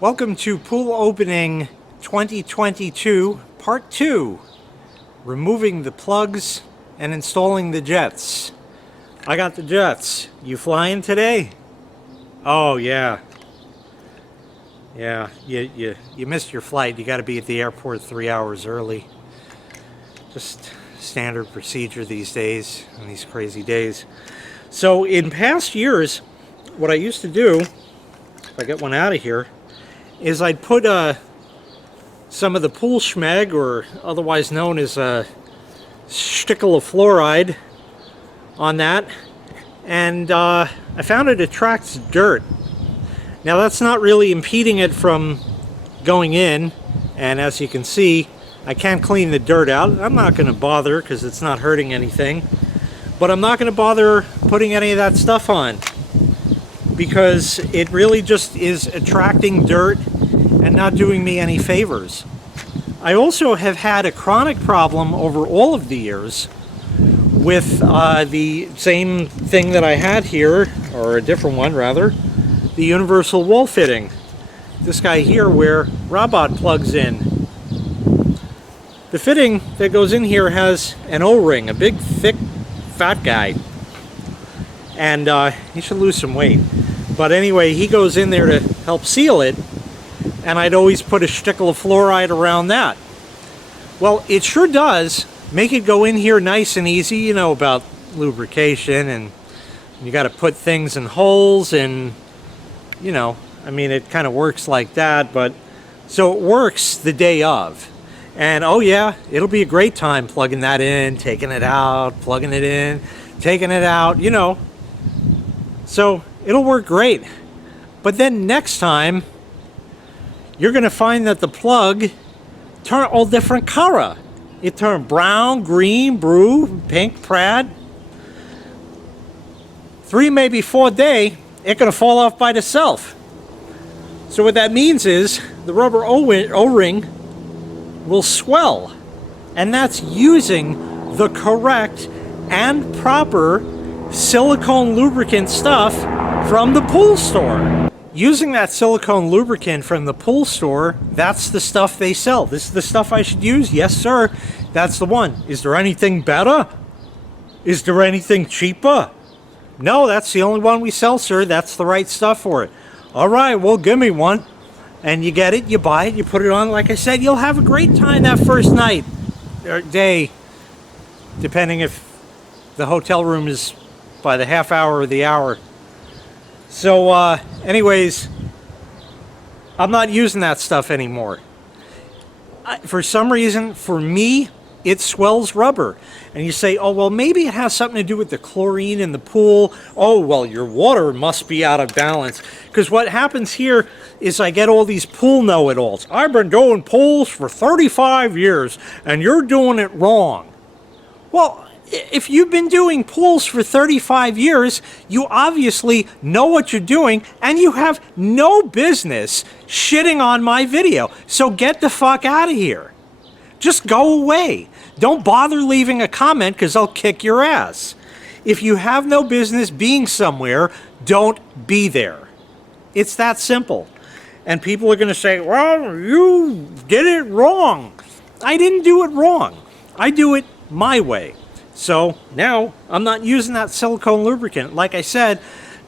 Welcome to Pool Opening 2022, Part 2, removing the plugs and installing the jets. I got the jets. You flying today? Oh, yeah. Yeah, you missed your flight. You got to be at the airport 3 hours early. Just standard procedure these days, in these crazy days. So in past years, what I used to do, if I get one out of here, is I'd put some of the pool schmeg, or otherwise known as a stickle of fluoride, on that, and I found it attracts dirt. Now that's not really impeding it from going in, and as you can see, I can't clean the dirt out. I'm not going to bother because it's not hurting anything, but I'm not going to bother putting any of that stuff on because it really just is attracting dirt and not doing me any favors. I also have had a chronic problem over all of the years with the same thing that I had here, or a different one rather, the universal wall fitting. This guy here where Robot plugs in. The fitting that goes in here has an O-ring, a big, thick, fat guy. And he should lose some weight. But anyway, he goes in there to help seal it, and I'd always put a stickle of fluoride around that. Well, it sure does make it go in here nice and easy. You know about lubrication, and you got to put things in holes, and you know, I mean, it kind of works like that. But so it works the day of, and oh yeah, it'll be a great time plugging that in, taking it out, plugging it in, taking it out, you know. So it'll work great. But then next time, you're going to find that the plug turn all different color. It turned brown, green, blue, pink, praid. 3, maybe 4 days, it's going to fall off by itself. So what that means is the rubber O-ring will swell. And that's using the correct and proper silicone lubricant stuff from the pool store. Using that silicone lubricant from the pool store, that's the stuff they sell. This is the stuff I should use? Yes, sir. That's the one. Is there anything better? Is there anything cheaper? No, that's the only one we sell, sir. That's the right stuff for it. All right, well, give me one. And you get it, you buy it, you put it on. Like I said, you'll have a great time that first night or day, depending if the hotel room is by the half hour or the hour. So anyways, I'm not using that stuff anymore. For some reason, for me, it swells rubber. And you say, oh, well, maybe it has something to do with the chlorine in the pool. Oh, well, your water must be out of balance. Because what happens here is I get all these pool know-it-alls. I've been doing pools for 35 years, and you're doing it wrong. Well, if you've been doing pools for 35 years, you obviously know what you're doing, and you have no business shitting on my video. So get the fuck out of here. Just go away. Don't bother leaving a comment because I'll kick your ass. If you have no business being somewhere, don't be there. It's that simple. And people are going to say, well, you did it wrong. I didn't do it wrong. I do it my way. So now I'm not using that silicone lubricant. Like I said,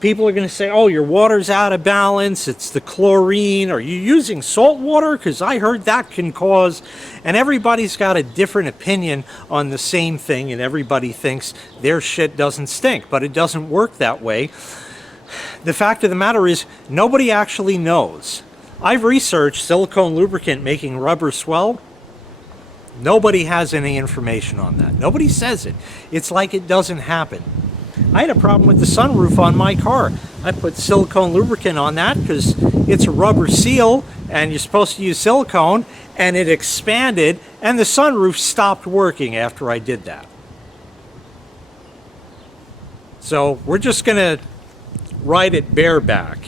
people are going to say, oh, your water's out of balance. It's the chlorine. Are you using salt water? Because I heard that can cause... And everybody's got a different opinion on the same thing, and everybody thinks their shit doesn't stink. But it doesn't work that way. The fact of the matter is, nobody actually knows. I've researched silicone lubricant making rubber swell. Nobody has any information on that. Nobody says it. It's like it doesn't happen. I had a problem with the sunroof on my car. I put silicone lubricant on that because it's a rubber seal and you're supposed to use silicone, and it expanded and the sunroof stopped working after I did that. So we're just going to ride it bareback.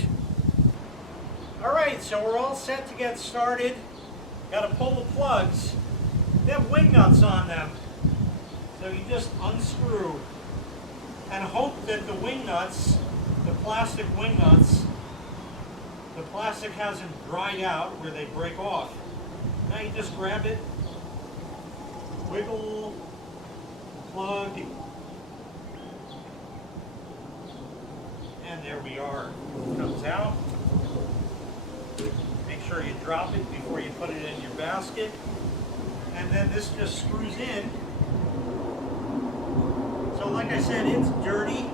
All right, so we're all set to get started. Got to pull the plugs. They have wing nuts on them, so you just unscrew and hope that the wing nuts, the plastic wing nuts, the plastic hasn't dried out where they break off. Now you just grab it, wiggle, plug, and there we are. It comes out. Make sure you drop it before you put it in your basket. And then this just screws in. So like I said, it's dirty.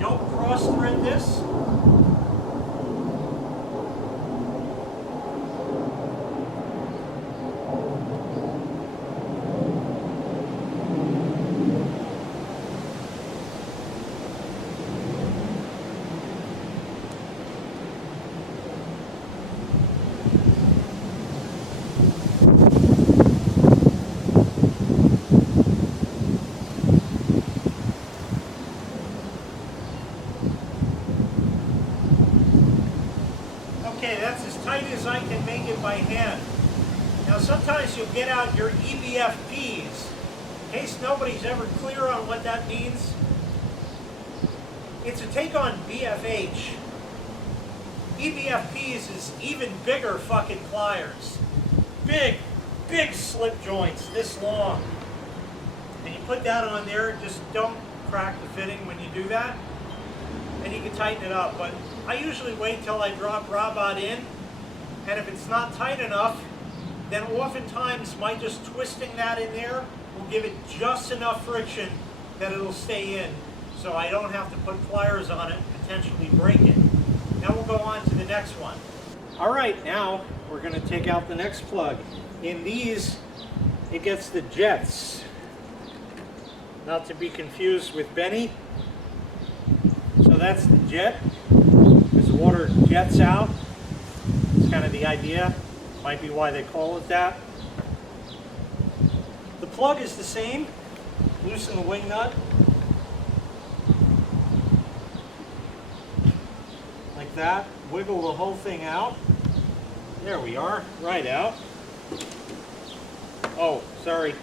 Don't cross thread this. Okay, that's as tight as I can make it by hand. Now sometimes you'll get out your EBFPs. In case nobody's ever clear on what that means, it's a take on BFH. EBFPs is even bigger fucking pliers. Big slip joints this long. And you put that on there, just don't crack the fitting when you do that. And you can tighten it up, but I usually wait till I drop robot in, and if it's not tight enough, then oftentimes my just twisting that in there will give it just enough friction that it'll stay in, so I don't have to put pliers on it and potentially break it. Now we'll go on to the next one. All right, now we're going to take out the next plug. In these, it gets the jets, not to be confused with Benny. So that's the jet. As water jets out, it's kind of the idea. Might be why they call it that. The plug is the same. Loosen the wing nut. Like that. Wiggle the whole thing out. There we are. Right out. Oh, sorry.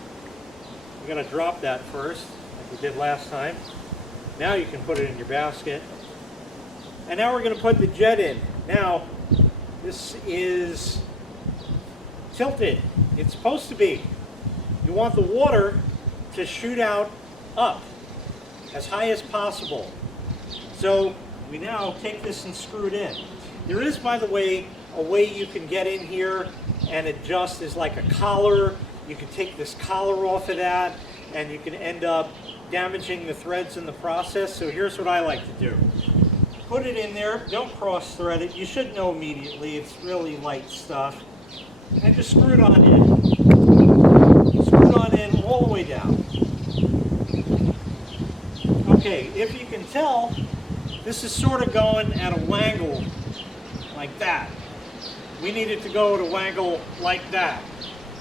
We gotta drop that first, like we did last time. Now you can put it in your basket. And now we're going to put the jet in. Now, this is tilted. It's supposed to be. You want the water to shoot out up as high as possible. So we now take this and screw it in. There is, by the way, a way you can get in here and adjust as like a collar. You can take this collar off of that, and you can end up damaging the threads in the process. So here's what I like to do. Put it in there, don't cross thread it. You should know immediately, it's really light stuff. And just screw it on in. Screw it on in all the way down. Okay, if you can tell, this is sort of going at a wangle like that. We need it to go at a wangle like that.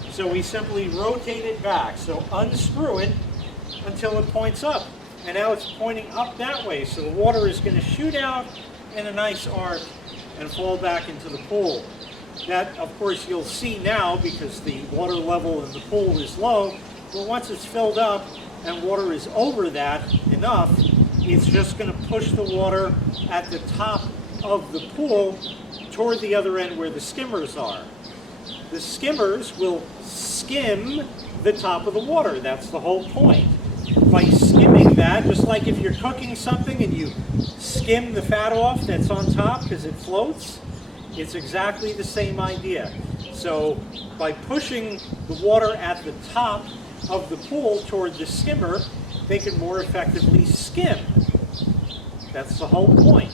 So we simply rotate it back. So unscrew it until it points up. And now it's pointing up that way, so the water is going to shoot out in a nice arc and fall back into the pool. That, of course, you'll see now because the water level in the pool is low, but once it's filled up and water is over that enough, it's just going to push the water at the top of the pool toward the other end where the skimmers are. The skimmers will skim the top of the water. That's the whole point. By skimming that, just like if you're cooking something and you skim the fat off that's on top because it floats, it's exactly the same idea. So by pushing the water at the top of the pool toward the skimmer, they can more effectively skim. That's the whole point.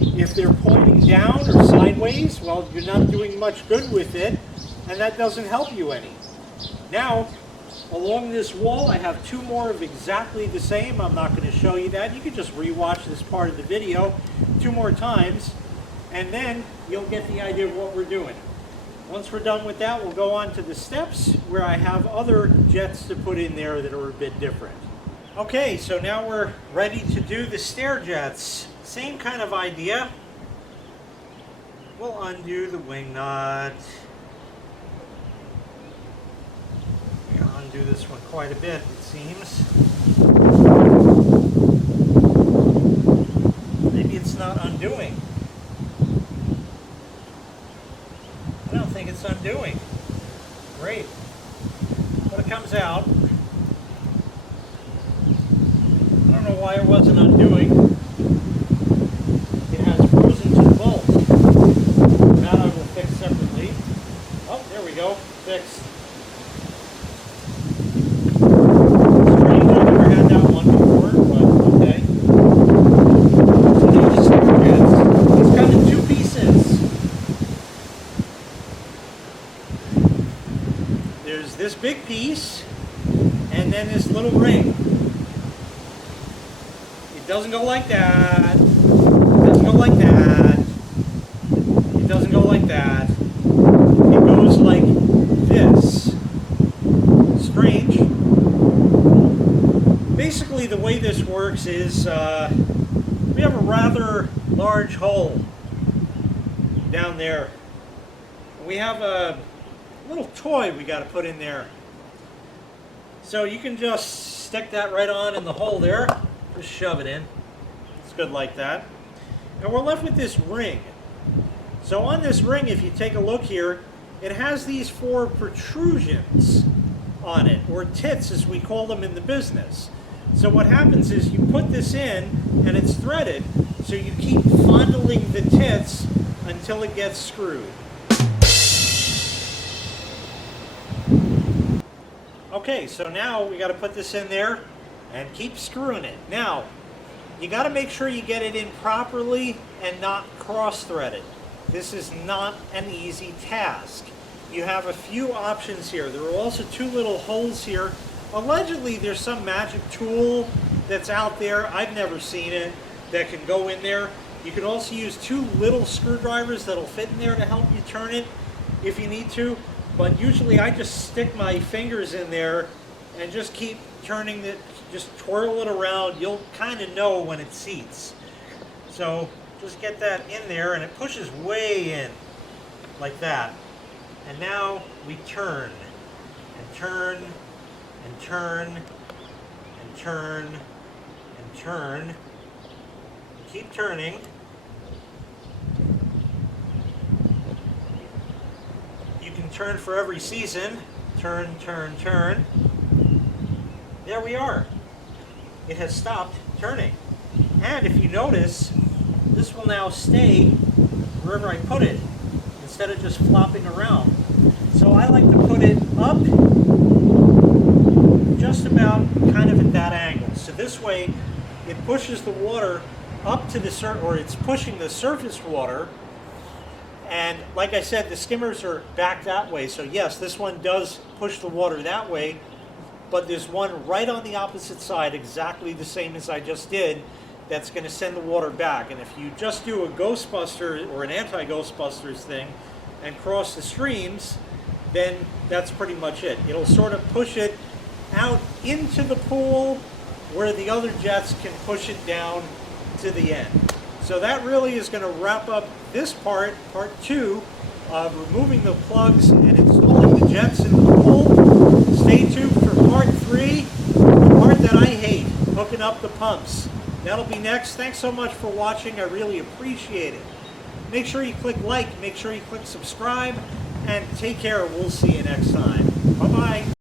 If they're pointing down or sideways, well, you're not doing much good with it, and that doesn't help you any. Now, along this wall, I have two more of exactly the same. I'm not going to show you that. You can just rewatch this part of the video 2 more times, and then you'll get the idea of what we're doing. Once we're done with that, we'll go on to the steps where I have other jets to put in there that are a bit different. Okay, so now we're ready to do the stair jets. Same kind of idea. We'll undo the wing nut. Undo this one quite a bit, it seems. Maybe it's not undoing. it's undoing. Great. But it comes out. I don't know why it wasn't undoing. It has frozen to the bolt. That I will fix separately. Oh, there we go. Fixed. Strange, I've never had that one before, but okay. So now the sticker heads. It's come in two pieces. There's this big piece, and then this little ring. It doesn't go like that. It doesn't go like that. It doesn't go like that. It goes like this. Strange. Basically, the way this works is we have a rather large hole down there. We have a little toy we got to put in there. So you can just stick that right on in the hole there. Just shove it in. It's good like that. And we're left with this ring. So on this ring, if you take a look here, it has these 4 protrusions on it, or tits as we call them in the business. So what happens is you put this in and it's threaded, so you keep fondling the tits until it gets screwed. Okay, so now we got to put this in there and keep screwing it. Now, you got to make sure you get it in properly and not cross-threaded. This is not an easy task. You have a few options here. There are also 2 little holes here. Allegedly, there's some magic tool that's out there. I've never seen it that can go in there. You can also use 2 little screwdrivers that'll fit in there to help you turn it if you need to. But usually I just stick my fingers in there and just keep turning it, just twirl it around. You'll kind of know when it seats. So just get that in there, and it pushes way in like that. And now we turn and turn and turn and turn and turn. Keep turning. You can turn for every season. Turn, turn, turn. There we are. It has stopped turning. And if you notice, this will now stay wherever I put it, instead of just flopping around. So I like to put it up just about kind of at that angle. So this way it pushes the water up to the surface, or it's pushing the surface water. And like I said, the skimmers are back that way. So yes, this one does push the water that way, but there's one right on the opposite side, exactly the same as I just did, that's going to send the water back. And if you just do a Ghostbuster or an anti-Ghostbusters thing and cross the streams, then that's pretty much it. It'll sort of push it out into the pool where the other jets can push it down to the end. So that really is going to wrap up this part 2 of removing the plugs and installing the jets in the pool. Stay tuned for part 3, the part that I hate, hooking up the pumps. That'll be next. Thanks so much for watching. I really appreciate it. Make sure you click like, make sure you click subscribe, and take care. We'll see you next time. Bye-bye.